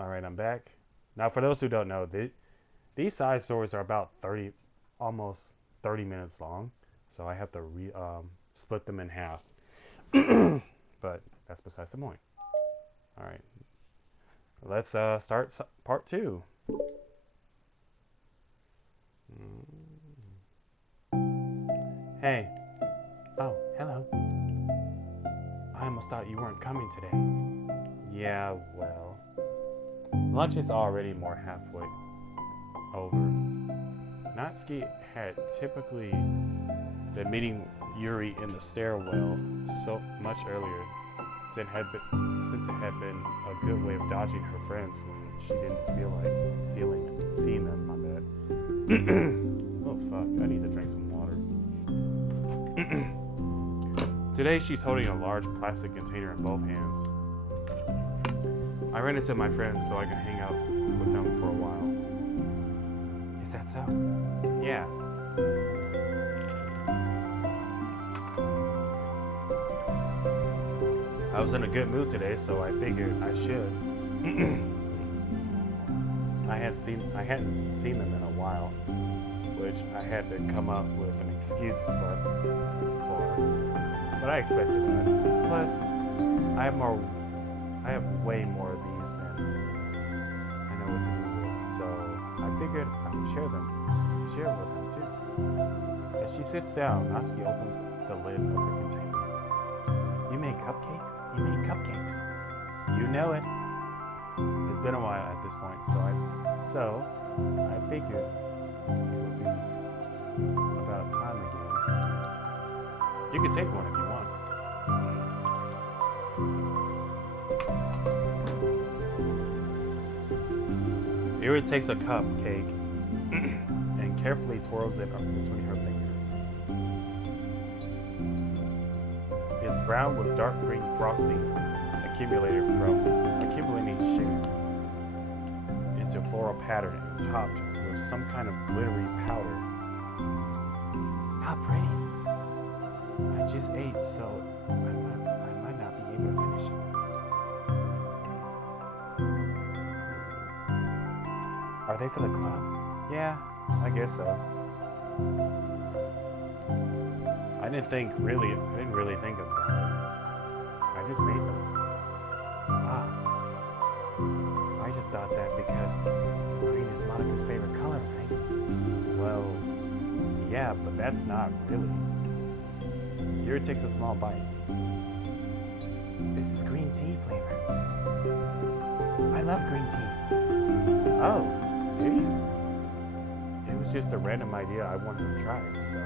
Alright, I'm back. Now, for those who don't know, these side stories are about almost 30 minutes long. So I have to split them in half. But that's besides the point. Alright, let's start part 2. Hey. Oh, hello. I almost thought you weren't coming today. Yeah, well, lunch is already more halfway over. Natsuki had typically been meeting Yuri in the stairwell so much earlier, since it had been a good way of dodging her friends when she didn't feel like seeing them. My bad. Oh fuck, I need to drink some water. Today she's holding a large plastic container in both hands. I ran into my friends so I could hang out with them for a while. Is that so? Yeah. I was in a good mood today, so I figured I should. I hadn't seen them in a while, which I had to come up with an excuse for. But I expected that. Plus, I have way more of these than I know what to do with, so I figured I would share with them too. As she sits down, Natsuki opens the lid of her container. You made cupcakes? You made cupcakes. You know it. It's been a while at this point, so I figured it would be about time again. You could take one if you want. Yuri takes a cupcake and carefully twirls it between her fingers. It's brown with dark green frosting accumulating shape into a floral pattern and topped with some kind of glittery powder. How pretty! I just ate, so I might not be able to finish it. Are they for the club? Yeah, I guess so. I didn't really think about it. I just made them. I just thought that because green is Monica's favorite color, right? Well, yeah, but that's not really. Yuri takes a small bite. This is green tea flavor. I love green tea. Oh, do you? It was just a random idea I wanted to try, so.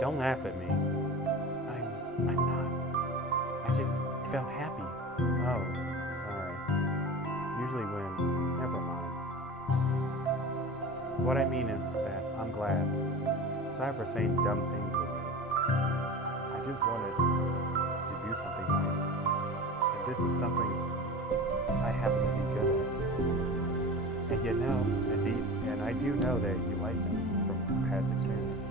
Don't laugh at me. I'm not. I just felt happy. Oh, sorry. Usually never mind. What I mean is that I'm glad. Sorry for saying dumb things again. I just wanted to do something nice. And this is something I happen to be good at. And and I do know that you like them from past experience.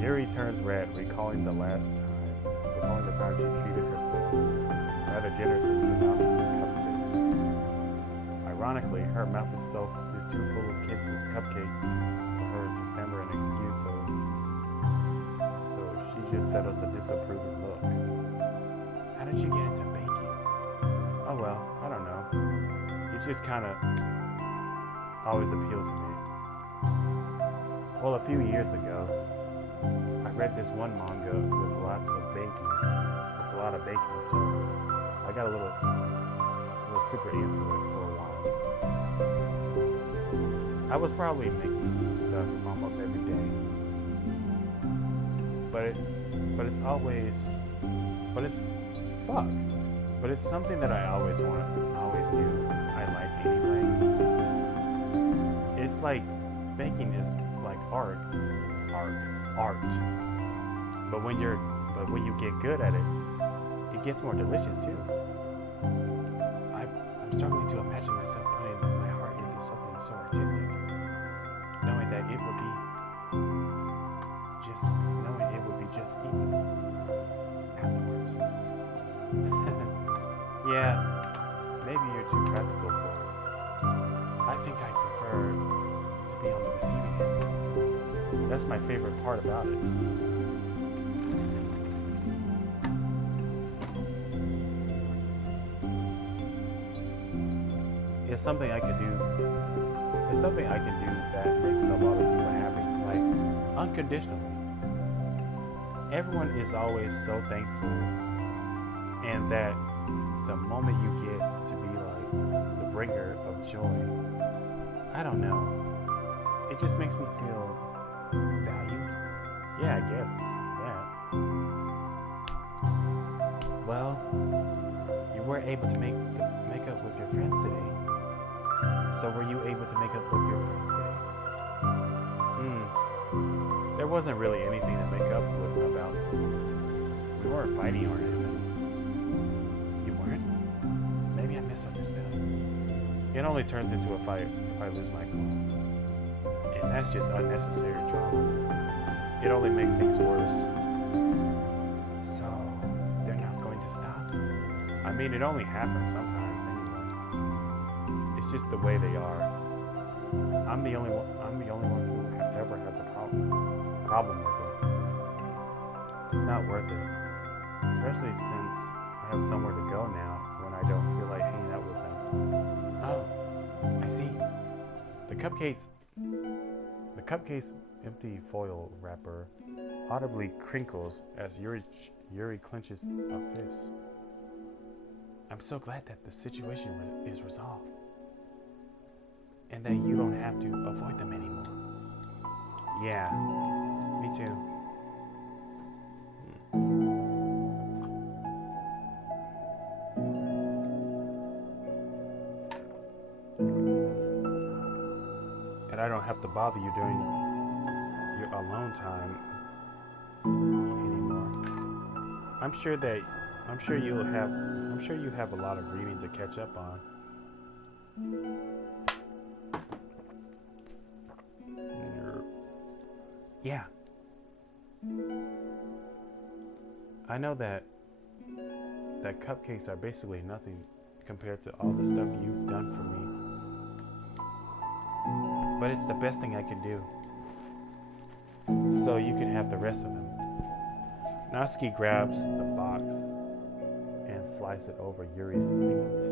Yuri turns red, recalling the time she treated herself rather generously to Natsuki's cupcakes. Ironically, her mouth is too full of cupcake for her to stammer an excuse, so she just settles a disapproving look. How did you get into baking? Oh well, I don't know. It just kind of always appealed to me. Well, a few years ago, I read this one manga with a lot of baking, so I got a little super into it for a while. I was probably making stuff almost every day, but it's something that I always knew I liked anyway. It's like baking is like art. But when you get good at it, it gets more delicious too. I'm struggling to imagine myself putting my heart into something so artistic, knowing it would be just eating. be on the receiving end. That's my favorite part about it. It's something I can do. It's something I can do that makes a lot of people happy, like unconditionally. Everyone is always so thankful, and that the moment you get to be like the bringer of joy, I don't know, it just makes me feel valued. Yeah, I guess that. Well, you were able to make up with your friends today. So were you able to make up with your friends today? There wasn't really anything to make up with about. We weren't fighting or anything. You weren't? Maybe I misunderstood. It only turns into a fight if I lose my cool. And that's just unnecessary drama. It only makes things worse. So, they're not going to stop? I mean, it only happens sometimes anyway. It's just the way they are. I'm the only one who ever has a problem with it. It's not worth it. Especially since I have somewhere to go now when I don't feel like hanging out with them. Oh, I see. The cupcake's empty foil wrapper audibly crinkles as Yuri clenches a fist. I'm so glad that the situation is resolved. And that you don't have to avoid them anymore. Yeah, me too. And I don't have to bother you during your alone time anymore. I'm sure you have a lot of reading to catch up on. Yeah. I know that cupcakes are basically nothing compared to all the stuff you've done for me. But it's the best thing I can do. So you can have the rest of them. Natsuki grabs the box and slices it over Yuri's feet.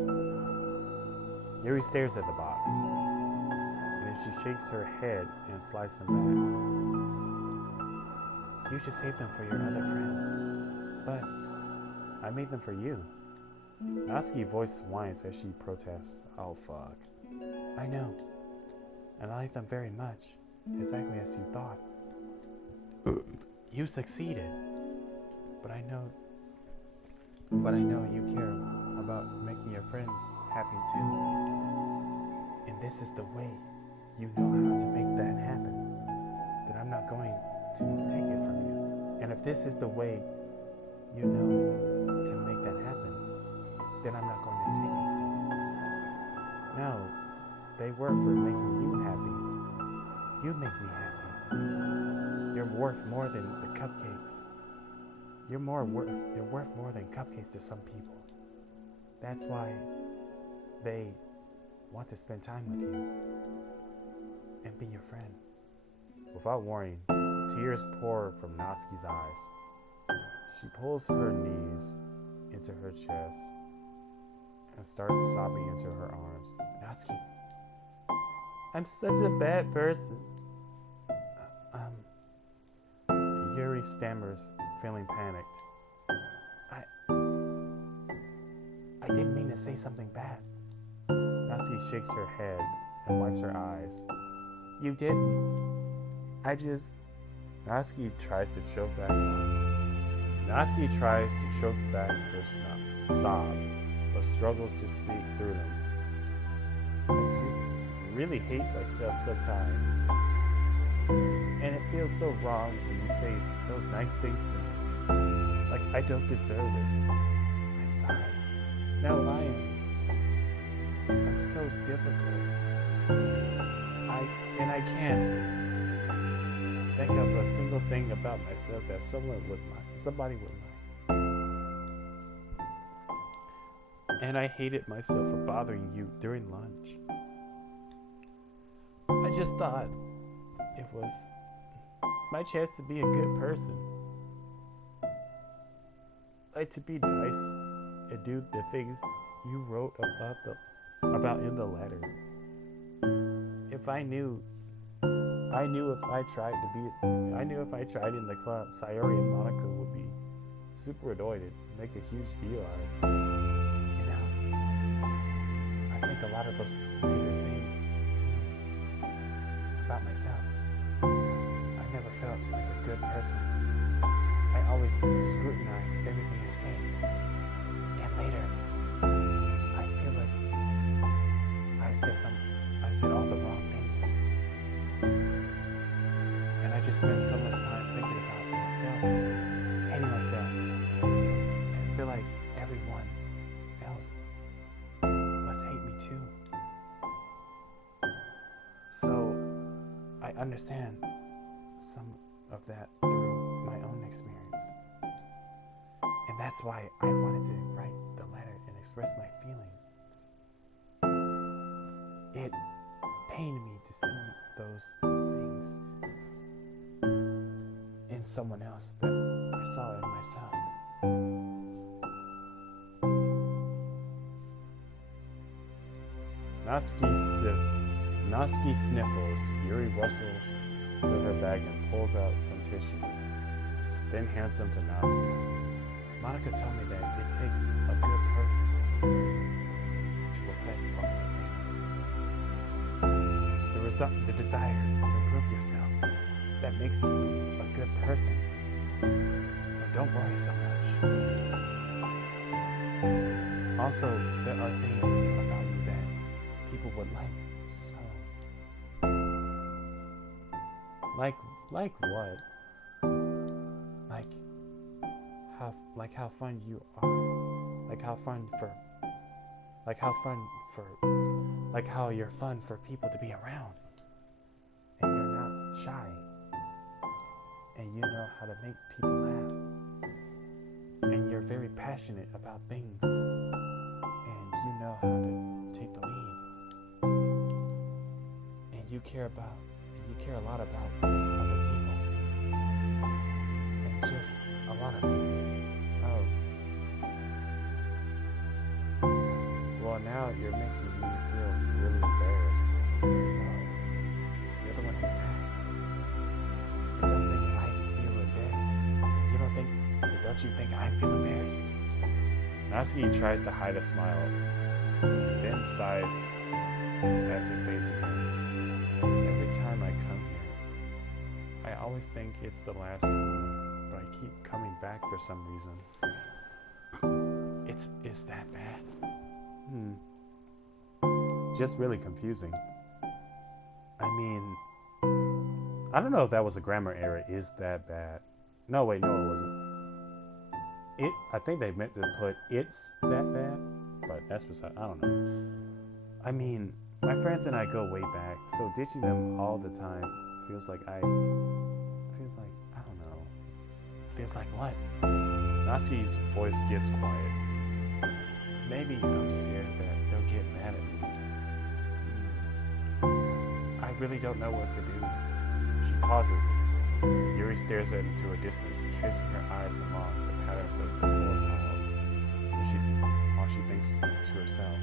Yuri stares at the box, and then she shakes her head and slices them back. You should save them for your other friends. But I made them for you. Natsuki's voice whines as she protests. Oh, fuck. I know. And I like them very much. Exactly as you thought. You succeeded. But I know you care about making your friends happy too. And this is the way you know how to make that happen. Then I'm not going to take it from you. And if this is the way you know to make that happen, then I'm not going to take it from you. No, they work for making you happy. You make me happy. You're worth more than the cupcakes. You're worth more than cupcakes to some people. That's why they want to spend time with you and be your friend. Without warning, tears pour from Natsuki's eyes. She pulls her knees into her chest and starts sobbing into her arms. Natsuki, I'm such a bad person. Yuri stammers, feeling panicked. I didn't mean to say something bad. Natsuki shakes her head and wipes her eyes. You didn't. Natsuki tries to choke back her sobs, but struggles to speak through them. I just really hate myself sometimes. And it feels so wrong when you say those nice things to me. Like I don't deserve it. I'm sorry. No, I'm so difficult. I can't think of a single thing about myself that somebody would like. And I hated myself for bothering you during lunch. I just thought it was my chance to be a good person. Like to be nice and do the things you wrote about in the letter. If I knew if I tried in the club, Sayori and Monica would be super annoyed and make a huge deal out of it. You know, I think a lot of those negative things too about myself. I never felt like a good person. I always scrutinize everything I say. And later, I feel like I said all the wrong things. And I just spent so much time thinking about myself, hating myself, and feel like everyone else must hate me too. So I understand some of that through my own experience. And that's why I wanted to write the letter and express my feelings. It pained me to see those things in someone else that I saw in myself. Natsuki sniffles. Yuri rustles through her bag and pulls out some tissue, then hands them to Natsuki. Monica told me that it takes a good person to reflect all those things. The desire to improve yourself, that makes you a good person. So don't worry so much. Also, there are things about you that people would like so. Like what? Like how fun you are. Like how you're fun for people to be around. And you're not shy. And you know how to make people laugh. And you're very passionate about things. And you know how to take the lead. And you care a lot about other people. And just a lot of things. Oh. Well, now you're making me feel really embarrassed. You're the one who asked. I don't think I feel embarrassed. Don't you think I feel embarrassed? Natsuki tries to hide a smile, then sighs as it fades again. Every time I come here, I always think it's the last time, but I keep coming back for some reason. It's that bad? Just really confusing. I mean, I don't know if that was a grammar error. Is that bad? No, wait, no, it wasn't. I think they meant to put "it's that bad," but that's beside. I don't know. I mean, my friends and I go way back, so ditching them all the time feels like I don't know. Feels like what? Natsuki's voice gets quiet. Maybe I'm scared that they'll get mad at me. I really don't know what to do. She pauses. Yuri stares into a distance, tracing her eyes along the patterns of the floor tiles, while she thinks to herself.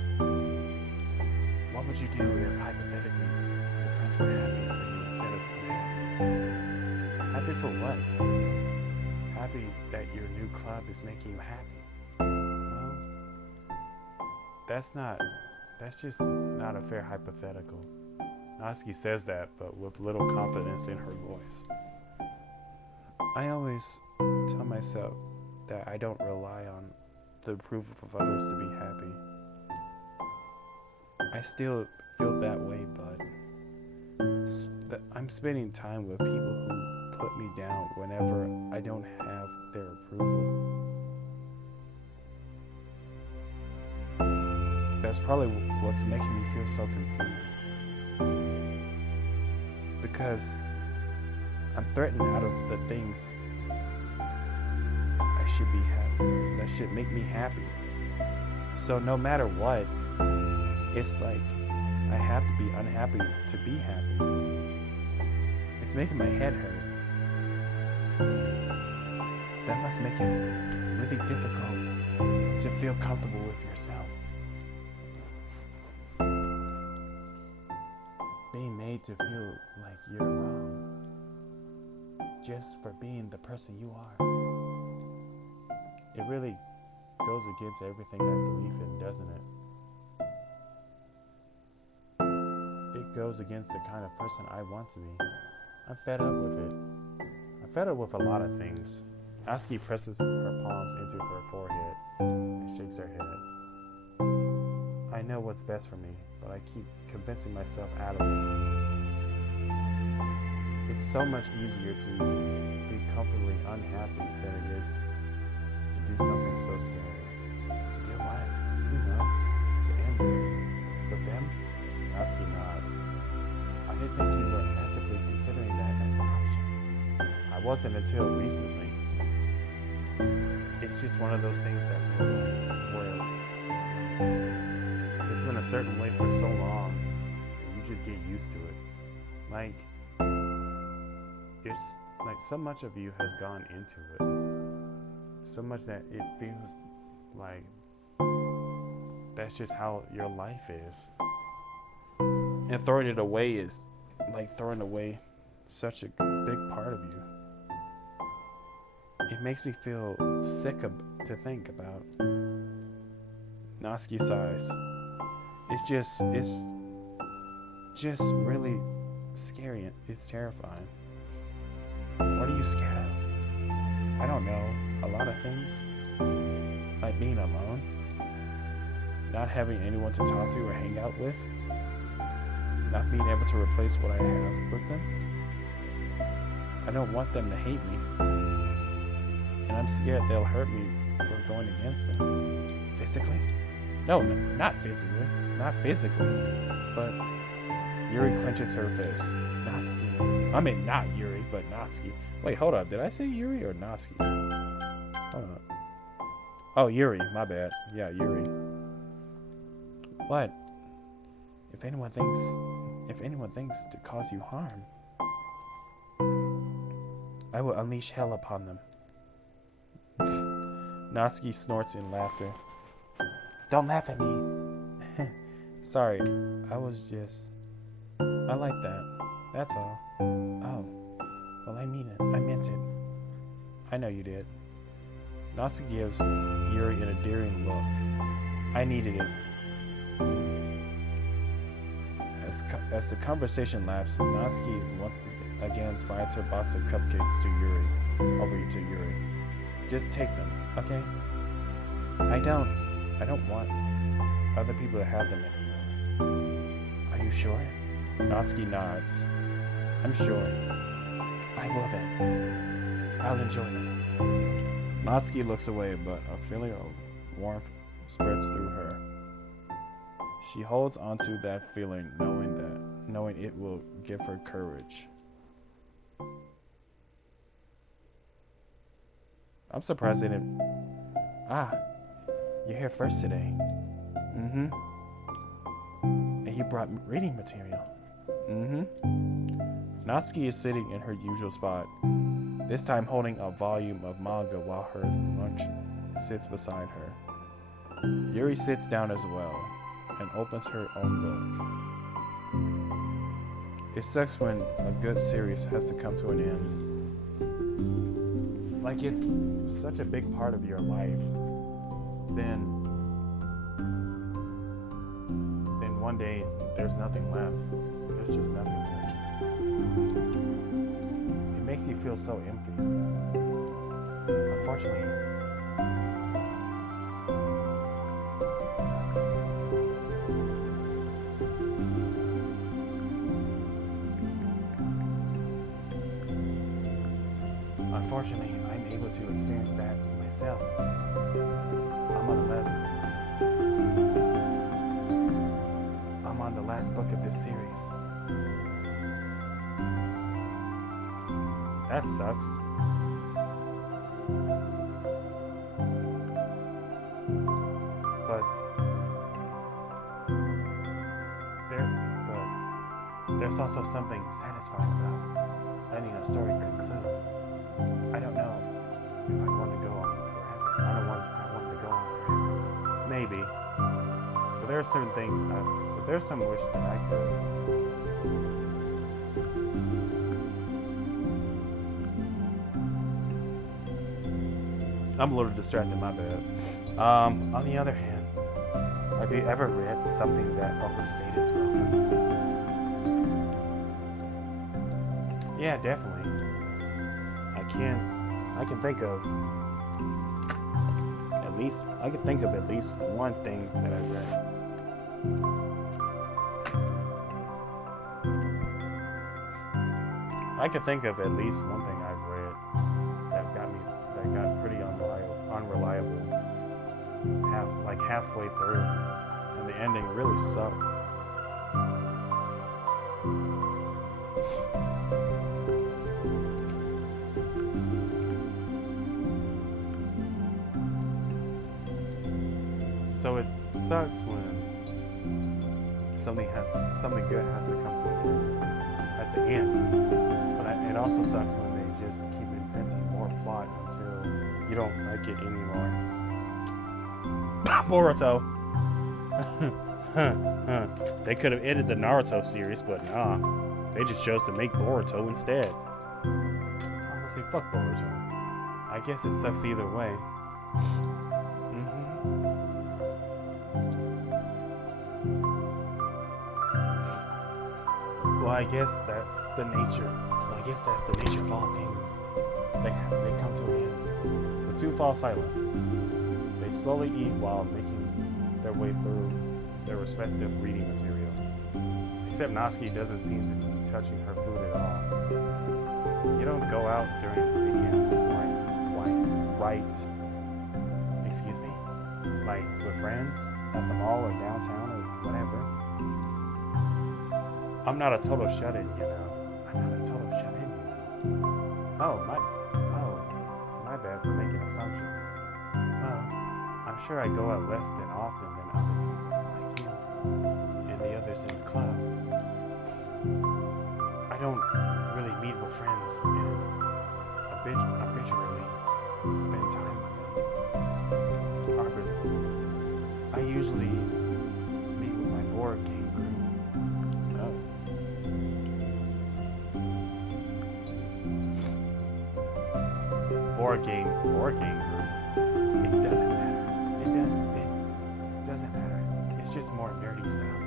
What would you do if, hypothetically, your friends were happy for you instead of unhappy? Happy for what? Happy that your new club is making you happy. Well, that's just not a fair hypothetical. Natsuki says that, but with little confidence in her voice. I always tell myself that I don't rely on the approval of others to be happy. I still feel that way, but I'm spending time with people who put me down whenever I don't have their approval. That's probably what's making me feel so confused. Because I'm threatened out of the things I should be happy, that should make me happy. So no matter what, it's like I have to be unhappy to be happy. It's making my head hurt. That must make it really difficult to feel comfortable with yourself. Being made to feel like you're wrong just for being the person you are. It really goes against everything I believe in, doesn't it? It goes against the kind of person I want to be. I'm fed up with it. I'm fed up with a lot of things. Aski presses her palms into her forehead and shakes her head. I know what's best for me, but I keep convincing myself out of it. It's so much easier to be comfortably unhappy than it is to do something so scary. To do what? To end it. With them? Natsuki nods. I didn't think you were actively considering that as an option. I wasn't until recently. It's just one of those things that it's been a certain way for so long, you just get used to it. Like, it's like so much of you has gone into it. So much that it feels like that's just how your life is. And throwing it away is like throwing away such a big part of you. It makes me feel sick to think about. Natsuki sighs. It's just really scary. It's terrifying. What are you scared of? I don't know. A lot of things. Like being alone. Not having anyone to talk to or hang out with. Not being able to replace what I have with them. I don't want them to hate me. And I'm scared they'll hurt me for going against them. Physically? No, not physically. Not physically. But Yuri clenches her fist. Natsuki. I mean, not Yuri, but Natsuki. Wait, hold up. Did I say Yuri or Natsuki? Hold up. Oh, Yuri. My bad. Yeah, Yuri. What? If anyone thinks to cause you harm, I will unleash hell upon them. Natsuki snorts in laughter. Don't laugh at me. Sorry, I like that. That's all. Oh, well, I mean it. I meant it. I know you did. Natsuki gives Yuri an endearing look. I needed it. As the conversation lapses, Natsuki once again slides her box of cupcakes over to Yuri. Just take them, okay? I don't want other people to have them anymore. Are you sure? Natsuki nods. I'm sure. I will then. I'll enjoy them. Natsuki looks away, but a feeling of warmth spreads through her. She holds onto that feeling, knowing it will give her courage. I'm surprised they didn't. You're here first today. Mm-hmm. And you brought reading material. Mm-hmm. Natsuki is sitting in her usual spot, this time holding a volume of manga while her lunch sits beside her. Yuri sits down as well and opens her own book. It sucks when a good series has to come to an end. Like it's such a big part of your life. Then one day there's nothing left. There's just nothing left. It makes you feel so empty. Unfortunately, I'm able to experience that myself. I'm on the last book of this series. That sucks. But also something satisfying about letting a story conclude. I don't know if I want to go on forever. I want to go on forever. Maybe. But there are certain things, but there's some wish that I could. I'm a little distracted, my bad. On the other hand, have you ever read something that overstayed its welcome? Yeah, definitely. I can think of at least one thing that I've read. I could think of at least one thing I've read that got pretty unreliable halfway through, and the ending really sucked. So it sucks when something good has to come to an end, has to end. But it also sucks when they just keep inventing more plot until you don't like it anymore. Boruto. They could have ended the Naruto series, but nah. They just chose to make Boruto instead. Honestly, fuck Boruto. I guess it sucks either way. Well, I guess that's the nature. Of all things. They come to an end. The two fall silent. They slowly eat while making their way through their respective reading material. Except Natsuki doesn't seem to be touching her food at all. You don't go out during weekends, right? Excuse me? Like with friends at the mall or downtown or whatever. I'm not a total shut-in, you know. My bad for making assumptions. Well, I'm sure I go out less than often than other people like you and the others in the club. I don't really meet with friends and habitually spend time with them. I usually meet with my board game group. Board game group. It doesn't matter. It doesn't matter. It's just more nerdy stuff.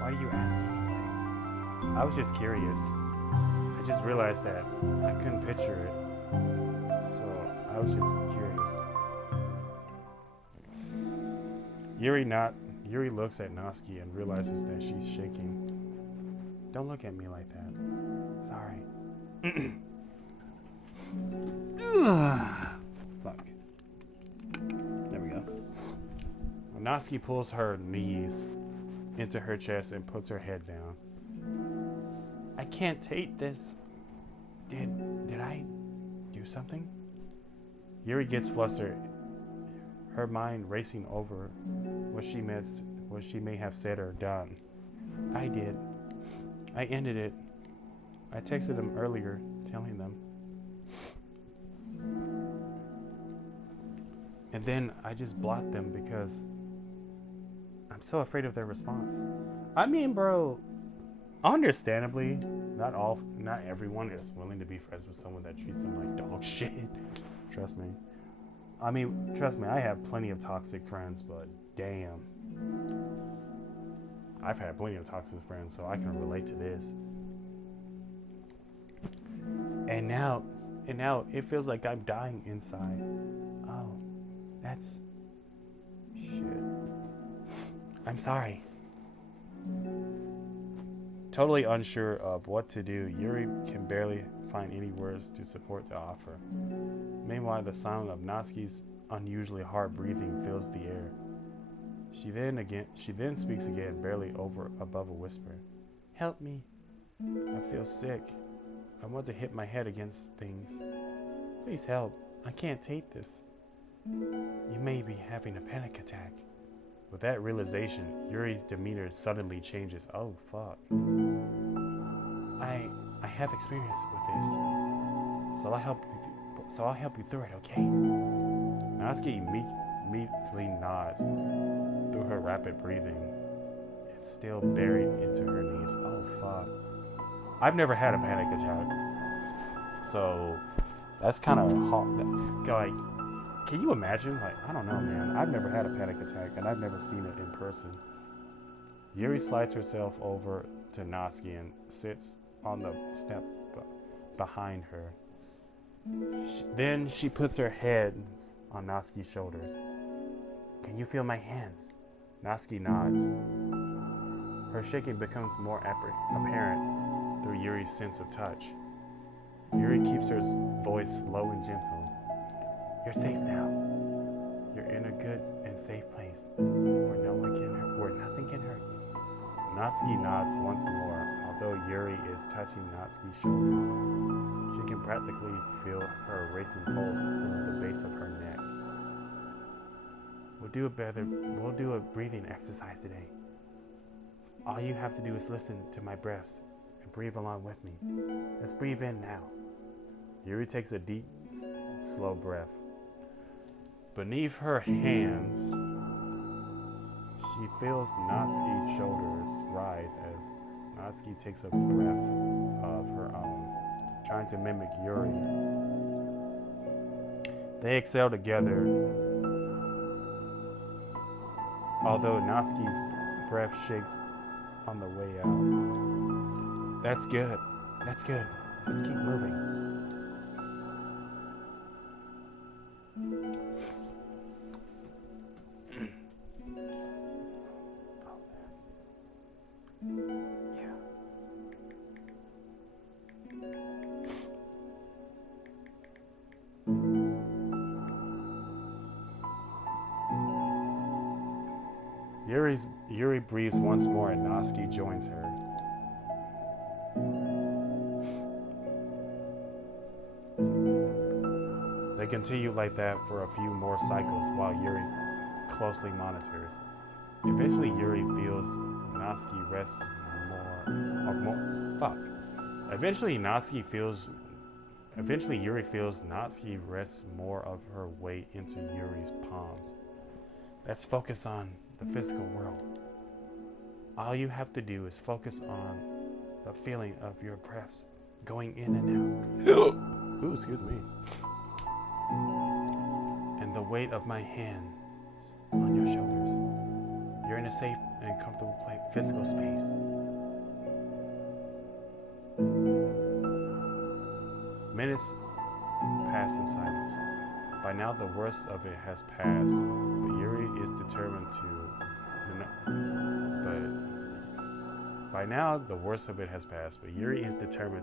Why do you ask anyway? I was just curious. I just realized that I couldn't picture it. So I was just curious. Yuri looks at Natsuki and realizes that she's shaking. Don't look at me like that. Sorry. Fuck. There we go. Natsuki pulls her knees into her chest and puts her head down. I can't take this. Did I do something? Yuri gets flustered, her mind racing over what she may have said or done. I did. I ended it. I texted them earlier, telling them. And then I just blocked them because I'm so afraid of their response. I mean, bro, understandably, not everyone is willing to be friends with someone that treats them like dog shit. Trust me. I have plenty of toxic friends, but damn. I've had plenty of toxic friends, so I can relate to this. And now it feels like I'm dying inside. Oh, that's shit. I'm sorry. Totally unsure of what to do, Yuri can barely find any words to support the offer. Meanwhile, the sound of Natsuki's unusually hard breathing fills the air. She then speaks again, barely above a whisper. Help me. I feel sick. I want to hit my head against things. Please help. I can't take this. You may be having a panic attack. With that realization, Yuri's demeanor suddenly changes. Oh, fuck. I have experience with this, so I'll help you through it, okay? Natsuki immediately nods through her rapid breathing. It's still buried into her knees. Oh fuck! I've never had a panic attack, so that's kind of hard. Like, can you imagine? Like, I don't know, man. I've never had a panic attack, and I've never seen it in person. Yuri slides herself over to Natsuki and sits on the step behind her. Then she puts her head on Natsuki's shoulders. Can you feel my hands? Natsuki nods. Her shaking becomes more apparent through Yuri's sense of touch. Yuri keeps her voice low and gentle. You're safe now. You're in a good and safe place where nothing can hurt you. Natsuki nods once more, although Yuri is touching Natsuki's shoulders. She can practically feel her racing pulse through the base of her neck. We'll do a breathing exercise today. All you have to do is listen to my breaths and breathe along with me. Let's breathe in now. Yuri takes a deep, slow breath. Beneath her hands, she feels Natsuki's shoulders rise as Natsuki takes a breath of her own, trying to mimic Yuri. They exhale together, although Natsuki's breath shakes on the way out. That's good. That's good. Let's keep moving. Yuri breathes once more and Natsuki joins her. They continue like that for a few more cycles while Yuri closely monitors. Eventually Yuri feels Natsuki rests Eventually Yuri feels Natsuki rests more of her weight into Yuri's palms. Let's focus on the physical world. All you have to do is focus on the feeling of your breaths going in and out. Ooh, excuse me. And the weight of my hands on your shoulders. You're in a safe and comfortable physical space. Minutes pass in silence. By now the worst of it has passed, but Yuri is determined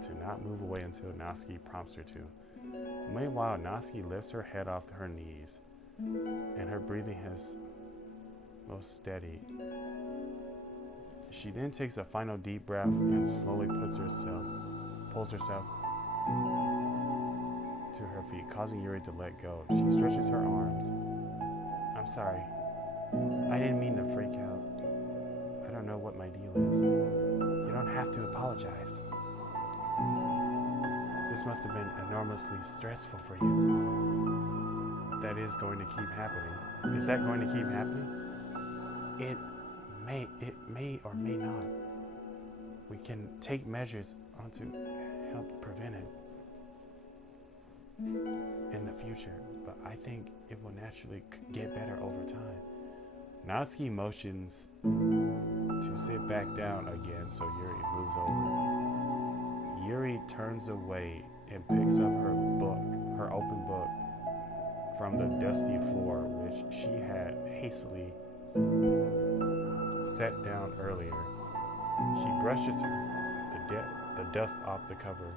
to not move away until Natsuki prompts her to. Meanwhile, Natsuki lifts her head off her knees, and her breathing has most steady. She then takes a final deep breath and slowly pulls herself to her feet, causing Yuri to let go. She stretches her arms. I'm sorry. I didn't mean to freak out. I don't know what my deal is. You don't have to apologize. This must have been enormously stressful for you. That is going to keep happening. Is that going to keep happening? It may or may not. We can take measures to help prevent it in the future, but I think it will naturally get better over time. Natsuki motions to sit back down again, so Yuri moves over. Yuri turns away and picks up her open book from the dusty floor, which she had hastily set down earlier. She brushes the dust off the cover.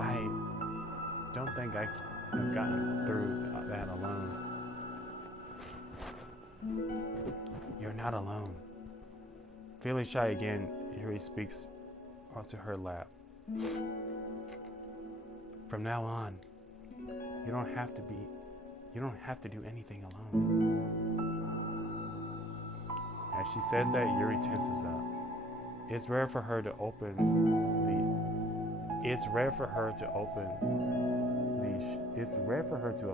I don't think I have gotten through that alone. You're not alone. Feeling shy again, Yuri speaks onto her lap. From now on, you don't have to do anything alone. As she says that, Yuri tenses up. It's rare for her to open It's rare for her to it's rare for her to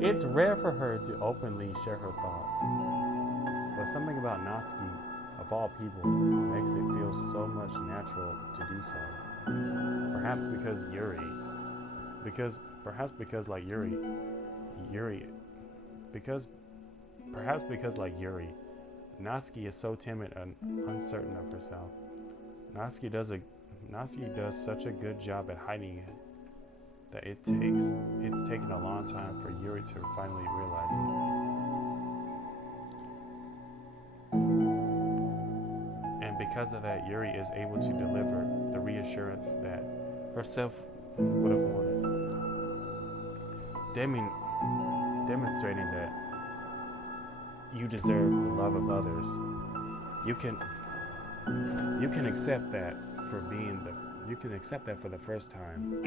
It's rare for her to openly share her thoughts. But something about Natsuki, of all people, makes it feel so much natural to do so. Perhaps because like Yuri, Natsuki is so timid and uncertain of herself. Natsuki does such a good job at hiding it that it's taken a long time for Yuri to finally realize it. And because of that, Yuri is able to deliver the reassurance that herself would have wanted, demonstrating that you deserve the love of others. You can accept that for the first time.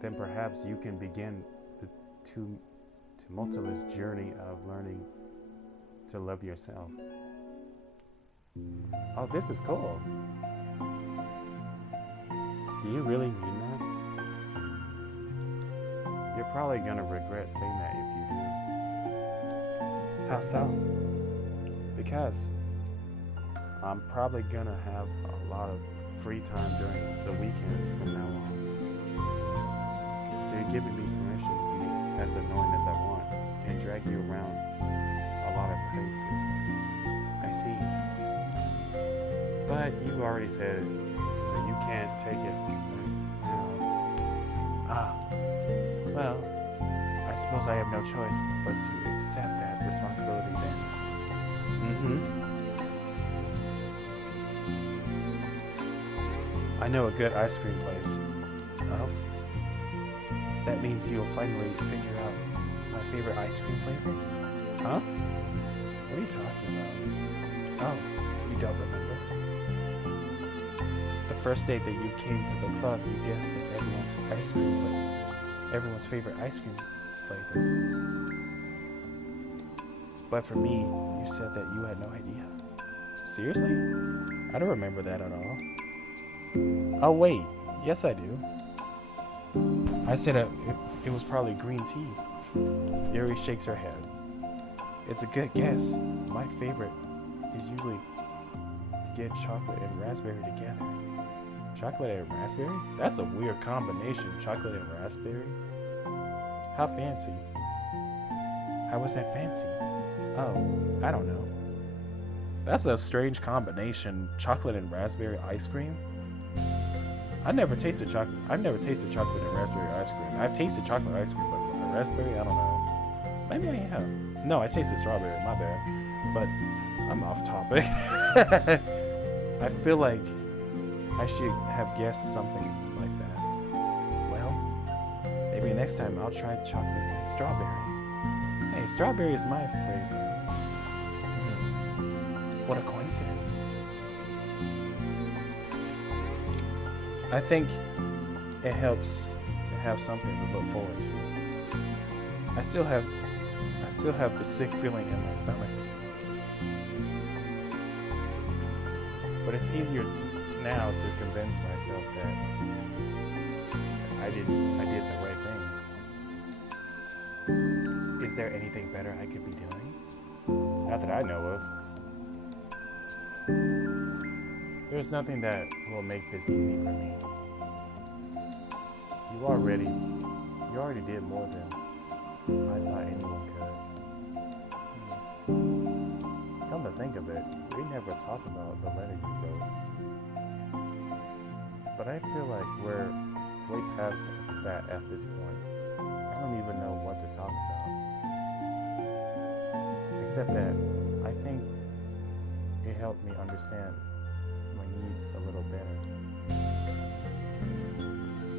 Then perhaps you can begin the tumultuous journey of learning to love yourself. Oh, this is cool. Do you really mean that? You're probably gonna regret saying that if you do. How so? Because I'm probably gonna have a lot of free time during the weekends from now on. So you're giving me permission to be as annoying as I want and drag you around a lot of places. I see. But you already said it, so you can't take it. Well, I suppose I have no choice but to accept that responsibility then. I know a good ice cream place. Oh? That means you'll finally figure out my favorite ice cream flavor? Huh? What are you talking about? Oh, you don't remember? The first day that you came to the club, you guessed that everyone's favorite ice cream flavor. But for me, you said that you had no idea. Seriously? I don't remember that at all. Oh wait, yes I do. I said it was probably green tea. Yuri shakes her head. It's a good guess. My favorite is usually to get chocolate and raspberry together. Chocolate and raspberry? That's a weird combination, chocolate and raspberry. How fancy. How was that fancy? Oh, I don't know. That's a strange combination, chocolate and raspberry ice cream. I've never tasted chocolate and raspberry ice cream. I've tasted chocolate ice cream, but with a raspberry, I don't know. Maybe I have. No, I tasted strawberry, my bad. But I'm off topic. I feel like I should have guessed something like that. Well, maybe next time I'll try chocolate and strawberry. Hey, strawberry is my favorite. What a coincidence. I think it helps to have something to look forward to. I still have the sick feeling in my stomach. But it's easier now to convince myself that I did the right thing. Is there anything better I could be doing? Not that I know of. There's nothing that will make this easy for me. You already did more than I thought anyone could. Come to think of it, we never talked about the letter you wrote. But I feel like we're way past that at this point. I don't even know what to talk about. Except that I think it helped me understand my needs a little better.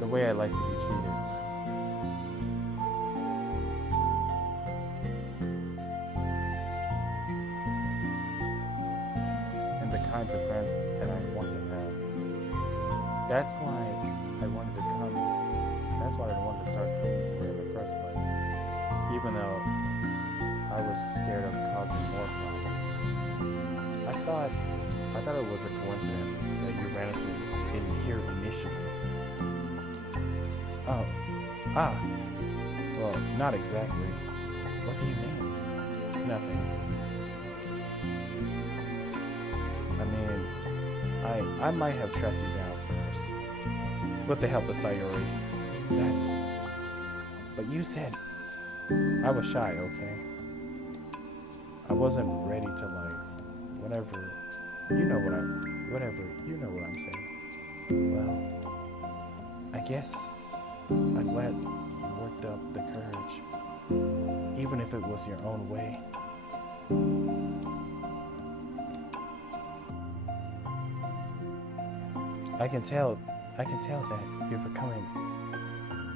The way I like to be treated. And the kinds of friends that I want to have. That's why I wanted to start coming here in the first place. Even though I was scared of causing more problems. I I thought it was a coincidence that you ran into in here initially. Oh, ah, well, not exactly. What do you mean? Nothing. I mean, I might have tracked you down first, with the help of Sayori. That's... But you said I was shy, okay? I wasn't ready to, like, whatever, you know what I'm saying. Well, I guess I'm glad you worked up the courage, even if it was your own way. I can tell that you're becoming,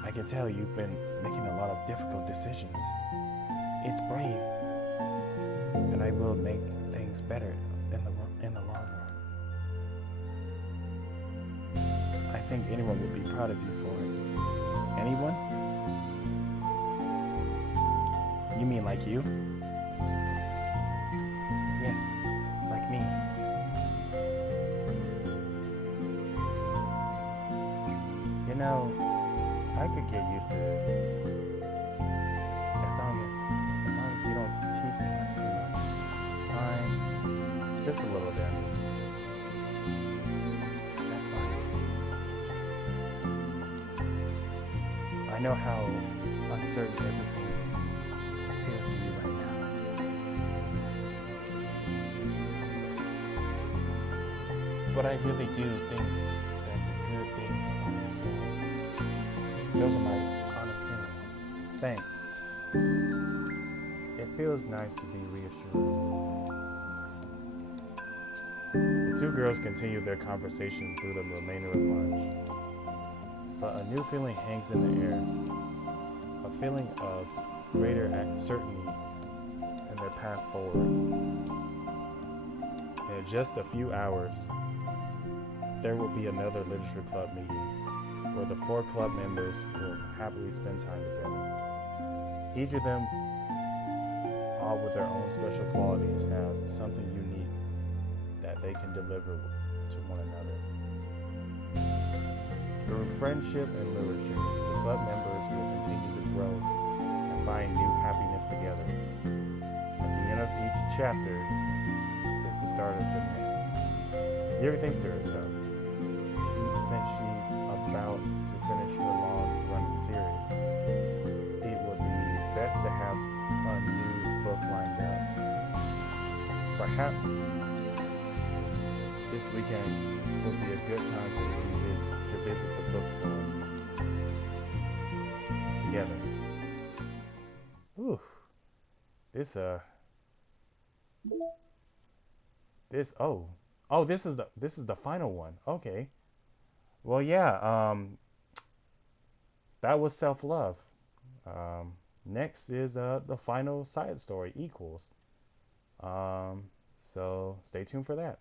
I can tell you've been making a lot of difficult decisions. It's brave, and I will make things better in the long run. I think anyone would be proud of you for it. Anyone? You mean like you? Yes, like me. You know, I could get used to this. As long as you don't tease me too much. Fine. Just a little bit. That's fine. I know how uncertain everything feels to you right now. But I really do think that the good things are in store. Those are my honest feelings. Thanks. It feels nice to be reassured. The two girls continued their conversation through the remainder of lunch. But a new feeling hangs in the air. A feeling of greater certainty in their path forward. In just a few hours, there will be another literature club meeting where the 4 club members will happily spend time together. Each of them, all with their own special qualities, have something unique that they can deliver to one another. Through friendship and literature, the club members will continue to grow and find new happiness together. At the end of each chapter is the start of the next. Yuri thinks to herself, since she's about to finish her long-running series, it would be best to have a new book lined up. Perhaps this weekend would be a good time to visit the bookstore together. Ooh, this this is the final one. Okay. Well, yeah, that was self-love. Next is the final side story, Equals. So stay tuned for that.